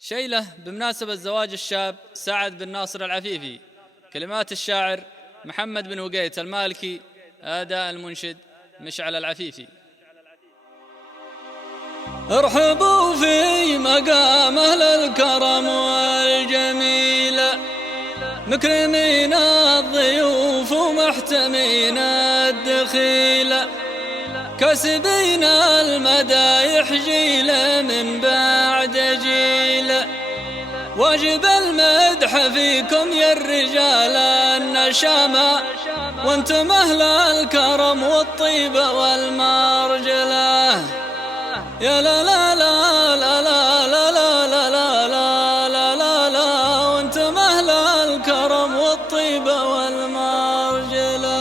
شيلة بمناسبة زواج الشاب سعد بن ناصر العفيفي. كلمات الشاعر محمد بن وقيت المالكي، أداء المنشد مشعل العفيفي. ارحبوا في مقام أهل الكرم والجميل، مكرمين الضيوف ومحتمين الدخيل، كاسبين المدايح جيل من بعد جيل، واجب المدح فيكم يا الرجال النشامة، وانتم أهل الكرم والطيبة والمرجلة. يا لا لا لا لا لا لا لا لا لا لا لا لا، وانتم أهل الكرم والطيبة والمرجلة.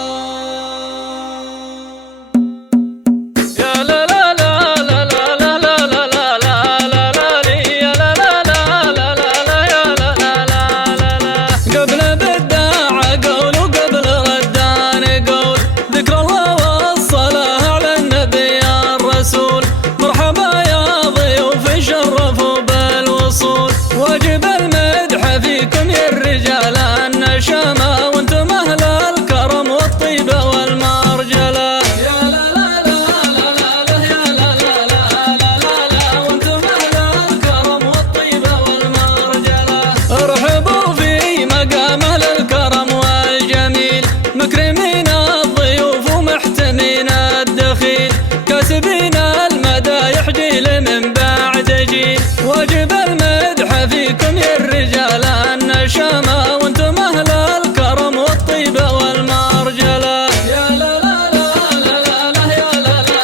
يا لا لا لا لا لا لا لا لا لا لا لا لي، يا لا لا لا لا لا لا يا لا لا لا لا لا. قبل بداع قول وقبل ردان قول، ذكر الله والصلاة على النبي الرسول. مرحبا يا ضيوف شرفوا بالوصول، واجب المدح فيكم يا الرجال النشامة، وانتم أهل الكرم والطيبة والمرجلة. يا لا لا لا لا لا يا لا لا لا لا لا، وانتم أهل الكرم والطيبة والمرجلة. ارحبوا في مقام أهل الكرم والجميل، مكرمين الضيوف ومحتمين الدخيل، كاسبين المدايح جيل من بعد جيل، واجب المدح فيكم يا الرجال النشامة، وانتم أهل الكرم والطيبة والمرجلة. يا لا لا لا لا لا يا لا لا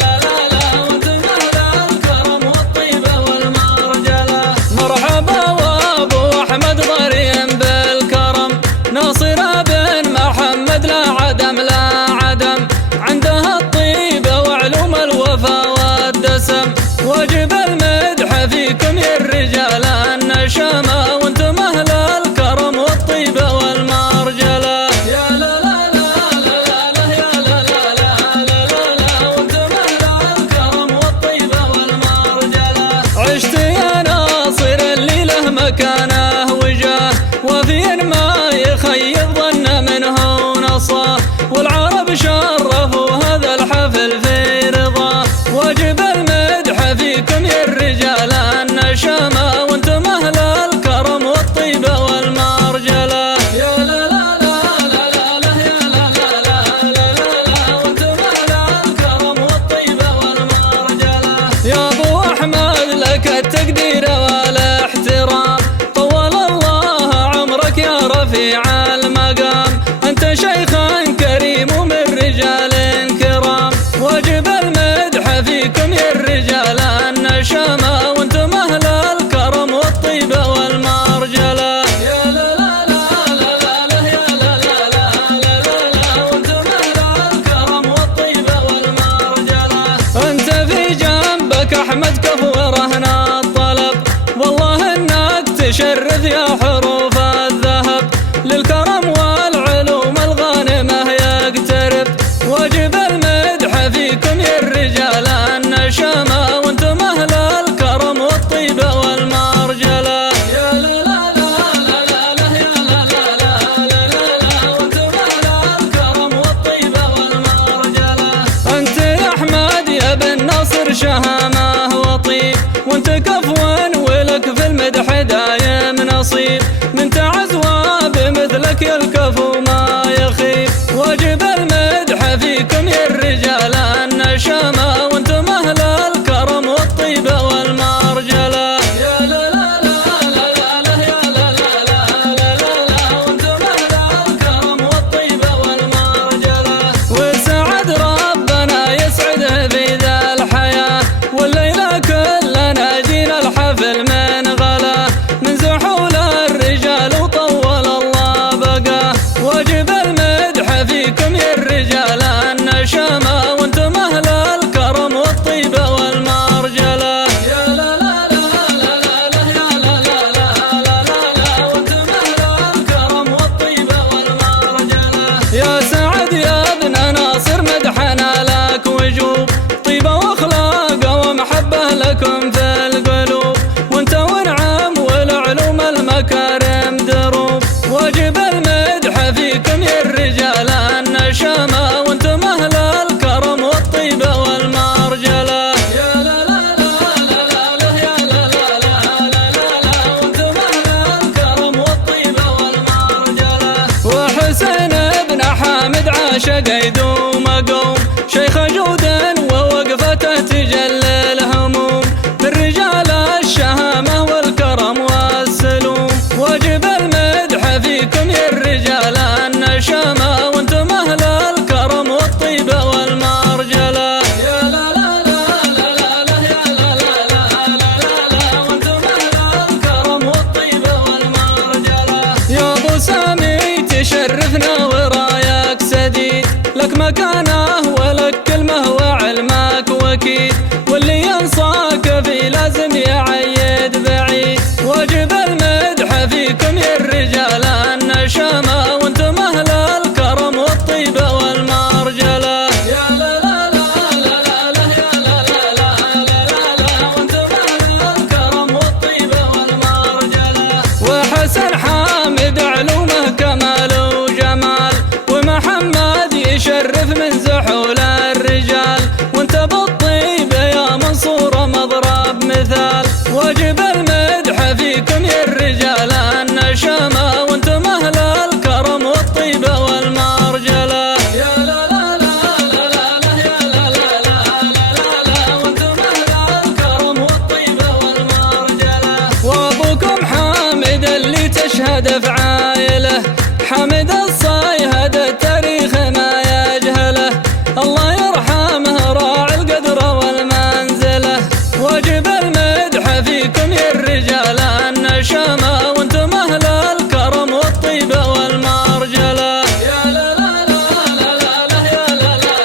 لا لا لا، وانتم أهل الكرم والطيبة والمرجلة. مرحبا وابو أحمد ضريم بالكرم، ناصر بن محمد لا عدم لا عدم، عندها الطيبة وعلوم الوفا والدسم، واجب المدح فيكم يا الرجال النشامة، وانتم أهل الكرم والطيبة والمرجلة. يا لا لا لا لا لا يا لا لا لا لا لا، وانتم أهل الكرم والطيبة والمرجلة. عشت يا ناصر اللي له مكانه وجاه، وفي ما يخيب ظن منه ونصاه، والعرب شرفوا هذا الحفل في رضاه، واجب المدح فيكم يا الرجال النشامة، وانتم أهل الكرم والطيبة والمرجلة. يا لا لا لا لا لا يا لا لا لا لا لا، وانتم أهل الكرم والطيبة والمرجلة. يا أبو أحمد لك التقدير والاحترام، طول الله عمرك يا رفيع المقام، أنت شيخ كريم ومن رجال كرام، واجب المدح فيكم يا الرجال النشامة، وانتم أهل الكرم والطيبة والمرجلة. يا لا لا لا لا لا يا لا لا لا لا لا، وانتم أهل الكرم والطيبة والمرجلة. أنت في جنبك أحمد كفو رهن الطلب، والله إنك تشرف يا حروف الذهب، للكرم والعلوم الغانمة يقترب، واجب المدح فيكم يا الرجال النشامة، وانتم أهل الكرم والطيبة والمرجلة. يا لا لا لا لا لا يا لا لا لا لا لا، وانتم أهل الكرم والطيبة والمرجلة. أنت يا أحمد يا بن ناصر شهامة وطيب، وانت كفو ولك في المدح دايم عاشق يدوم قوم، شيخ جود ووقفته تجلي الهموم، بالرجال الشهامة والكرم والسلوم، واجب المدح فيكم يا الرجال النشامة، وانتم أهل الكرم والطيبة والمرجلة. يا لا لا لا لا لا لا يا لا لا لا لا لا، وانتم أهل الكرم والطيبة والمرجلة. يا أبو سامي تشرفنا ورايك سديد، لك مكانه ولك كلمة وعلمك وكيد، واللي ينصاك في لازم يعيد بعيد، واجب المدح فيكم يا الرجال النشامة، وانتم أهل الكرم والطيبة والمرجلة. يا لا لا لا لا لا لا يا لا لا لا لا لا، وانتم أهل الكرم والطيبة والمرجلة. وحسن حامد علومه كمال وجمال، ومحمد يشرف من زحول الرجال، وانت بالطيب يا منصور مضرب مثال، واجب المدح فيكم يا الرجال النشامة، وانتم أهل الكرم والطيبة والمرجلة. يا لا لا لا لا لا لا يا لا لا لا لا لا، وانتم أهل الكرم والطيبة والمرجلة. وابوكم حامد اللي تشهد افعاله، حامد الصيهد التاريخ ما يجهله، الله يرحمه راعي القدر والمنزله، واجب المدح فيكم يا الرجال النشامة، وانتم أهل الكرم والطيبة والمرجلة. يا لا لا لا لا لا لا يا لا لا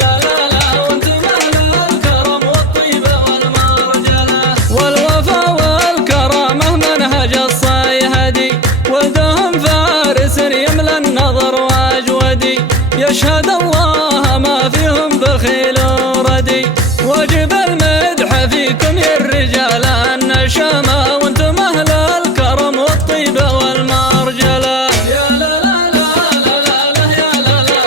لا لا لا، وانتم أهل الكرم والطيبة والمرجلة. والوفا والكرامة منهج الصيهدي، ولدهم فارس يملى النظر واجودي، يشهد الله ما فيهم بخيل وردي، واجب المدح فيكم يا الرجال النشامة، وانتم أهل الكرم والطيبة والمرجلة. يا لا لا لا لا لا لا يا لا لا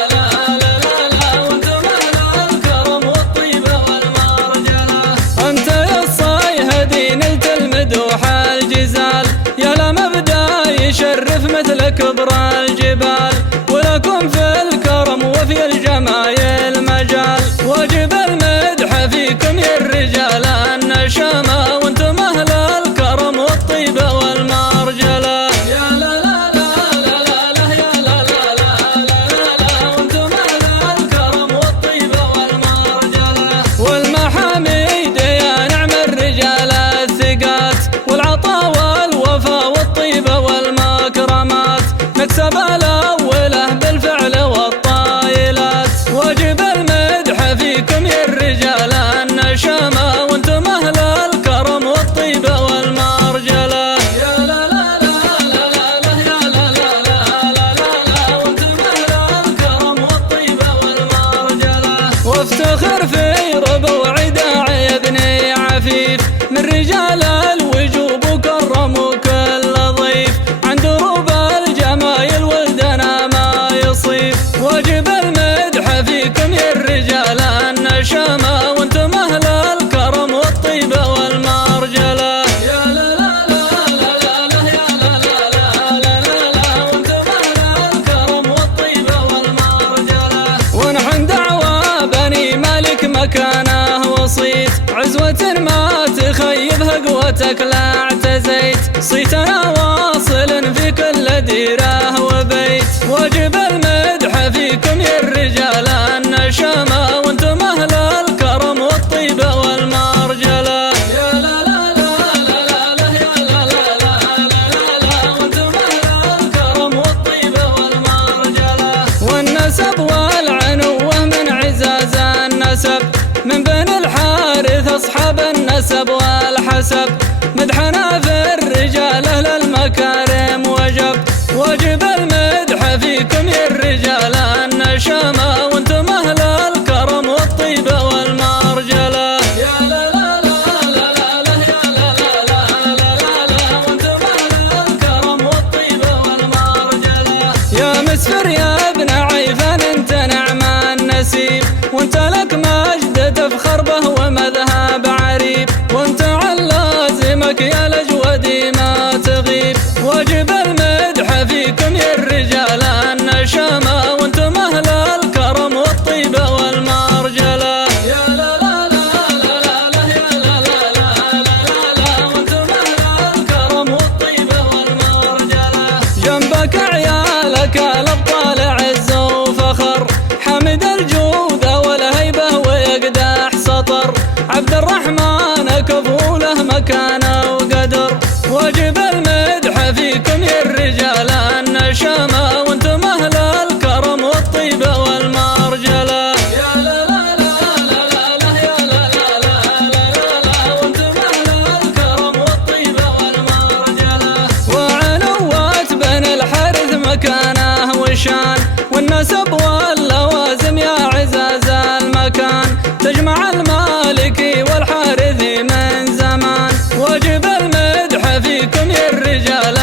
لا لا لا، وانتم أهل الكرم والطيبة والمرجلة. أنت يا الصيهدي نلت المدوح الجزال، يا لا مبدأ يشرف مثل كبر الجبال، ولكم في الكرم وفي الجمايل مجال، واجب المدح فيكم يا الرجال النشامة، وانتم أهل الكرم والطيبة والمرجلة. يا لا لا لا لا لا لا يا لا لا لا لا لا، وانتم أهل الكرم والطيبة والمرجلة. والمحاميد يا نعم الرجال الثقات، والعطاء والوفا والطيبة والمكرمات، نكسب الأوله بالفعل والطايلات، واجب المدح فيكم يا الرجال النشامة، وانتم أهل الكرم والطيبة والمرجلة. يا لا لا لا لا لا لا يا لا لا لا لا لا، وانتم أهل الكرم والطيبة والمرجلة. وافتخر في ربوع داعي ابني عفيف، من رجال الوجوب وكرموا كل ضيف، عند دروب الجمايل ولدنا ما يصيف، واجب المدح فيكم يا الرجال النشامة، وانتم أهل الكرم والطيبة والمرجلة. يا لا لا لا لا لا لا يا لا لا لا لا لا، وانتم أهل الكرم والطيبة والمرجلة. ونحن دعوى بني مالك مكانه وصيت، عزوة ما تخيبها قوتك لا اعتزيت، صيتنا واصل في كل ديره وبيت، واجب المدح فيكم يا الرجال النشامة، وانتم أهل الكرم والطيبة والمرجلة. يا لا لا لا لا لا لا يا لا لا لا لا لا، وانتم أهل الكرم والطيبة والمرجلة. والنسب والعنوة من عزاز النسب، من بني الحارث أصحاب النسب والحسب، مدحنا في الرجال أهل المكارم وجب، واجب المدح فيكم يا الرجال النشامة، وانتم أهل الكرم والطيبة والمرجلة. يا لا لا لا لا لا لا يا لا لا لا لا لا، وانتم أهل الكرم والطيبة والمرجلة. يا مسفر يا ابن عيفان انت نعم النسيب، وانت لك مجد تفخر به ومذهب عريب، وانت عن لازمك يا الأجودي ما تغيب، واجب المدح فيكم يا الرجال النشامة، وانتم أهل الرحمن كفوله مكانه وقدر، واجب المدح فيكم يا الرجال النشامة، وانتم أهل الكرم والطيبة والمرجلة. يا لا لا لا لا لا يا لا لا لا لا لا، وانتم أهل الكرم والطيبة والمرجلة. وعنوات بين الحرث مكانه وشان، والنسب واللوازم يا عزاز المكان، تجمع المالكي والحارثي من زمان، واجب المدح فيكم يا الرجال